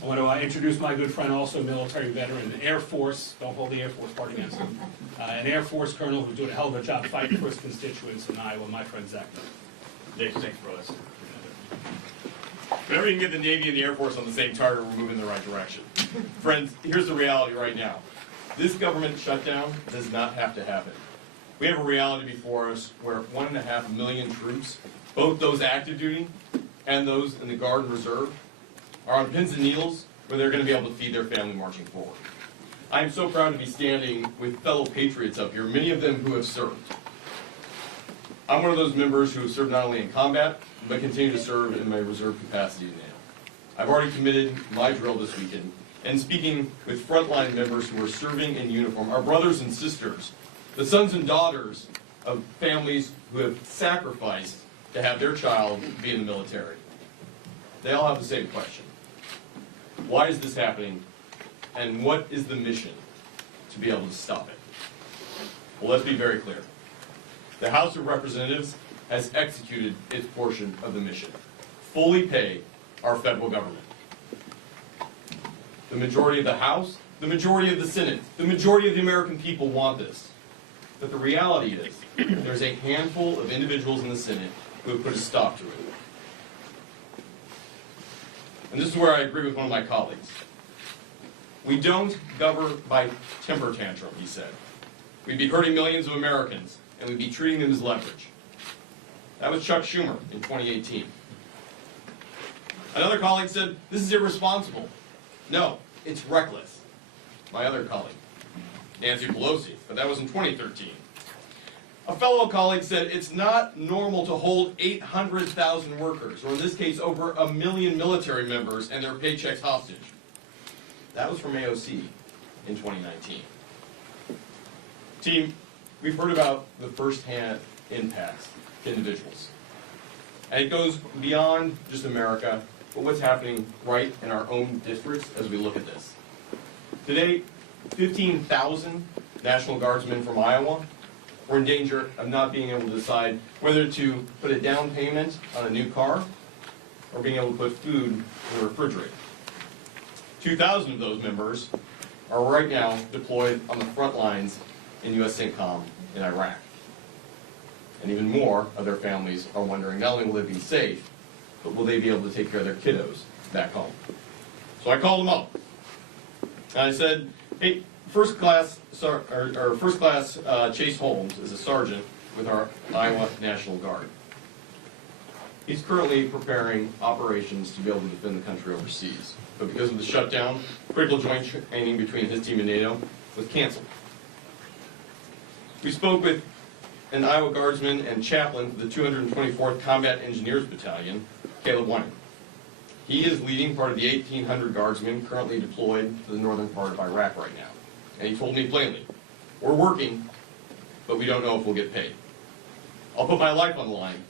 I want to introduce my good friend, also a military veteran, an Air Force, don't hold the Air Force part against him, an Air Force colonel who's doing a hell of a job fighting for his constituents in Iowa, my friend Zach. Thanks, brothers. Whenever you can get the Navy and the Air Force on the same target, we're moving in the right direction. Friends, here's the reality right now. This government shutdown does not have to happen. We have a reality before us where 1.5 million troops, both those active duty and those in the Guard and Reserve, are on pins and needles where they're going to be able to feed their family marching forward. I am so proud to be standing with fellow patriots up here, many of them who have served. I'm one of those members who have served not only in combat, but continue to serve in my reserve capacity in NATO. I've already committed my drill this weekend, and speaking with frontline members who are serving in uniform, our brothers and sisters, the sons and daughters of families who have sacrificed to have their child be in the military. They all have the same question. Why is this happening, and what is the mission to be able to stop it? Well, let's be very clear. The House of Representatives has executed its portion of the mission. Fully pay our federal government. The majority of the House, the majority of the Senate, the majority of the American people want this. But the reality is, there's a handful of individuals in the Senate who have put a stop to it. And this is where I agree with one of my colleagues. We don't govern by temper tantrum, he said. We'd be hurting millions of Americans, and we'd be treating them as leverage. That was Chuck Schumer in 2018. Another colleague said, this is irresponsible. No, it's reckless. My other colleague, Nancy Pelosi, but that was in 2013. A fellow colleague said, it's not normal to hold 800,000 workers, or in this case, over 1 million military members and their paychecks hostage. That was from AOC in 2019. Team, we've heard about the first-hand impacts to individuals. And it goes beyond just America, but what's happening right in our own districts as we look at this. Today, 15,000 National Guardsmen from Iowa were in danger of not being able to decide whether to put a down payment on a new car or being able to put food in the refrigerator. 2,000 of those members are right now deployed on the front lines in U.S. CENTCOM in Iraq. And even more of their families are wondering not only will they be safe, but will they be able to take care of their kiddos back home. So I called them up. And I said, hey, First Class Chase Holmes is a sergeant with our Iowa National Guard. He's currently preparing operations to be able to defend the country overseas. But because of the shutdown, critical joint training between his team and NATO was canceled. We spoke with an Iowa Guardsman and chaplain for the 224th Combat Engineers Battalion, Caleb Weiner. He is leading part of the 1,800 Guardsmen currently deployed to the northern part of Iraq right now. And he told me plainly, we're working, but we don't know if we'll get paid. I'll put my life on the line,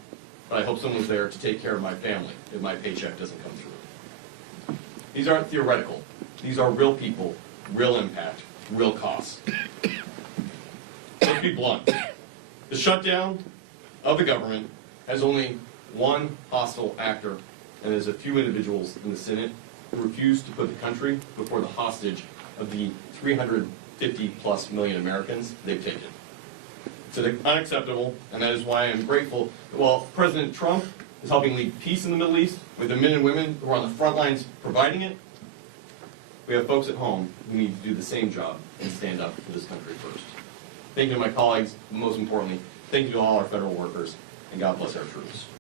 but I hope someone's there to take care of my family if my paycheck doesn't come through. These aren't theoretical. These are real people, real impact, real costs. Let's be blunt. The shutdown of the government has only one hostile actor, and there's a few individuals in the Senate who refuse to put the country before the hostage of the 350+ million Americans they've taken. It's unacceptable, and that is why I'm grateful that while President Trump is helping lead peace in the Middle East with the men and women who are on the front lines providing it, we have folks at home who need to do the same job and stand up for this country first. Thank you to my colleagues, but most importantly, thank you to all our federal workers, and God bless our troops.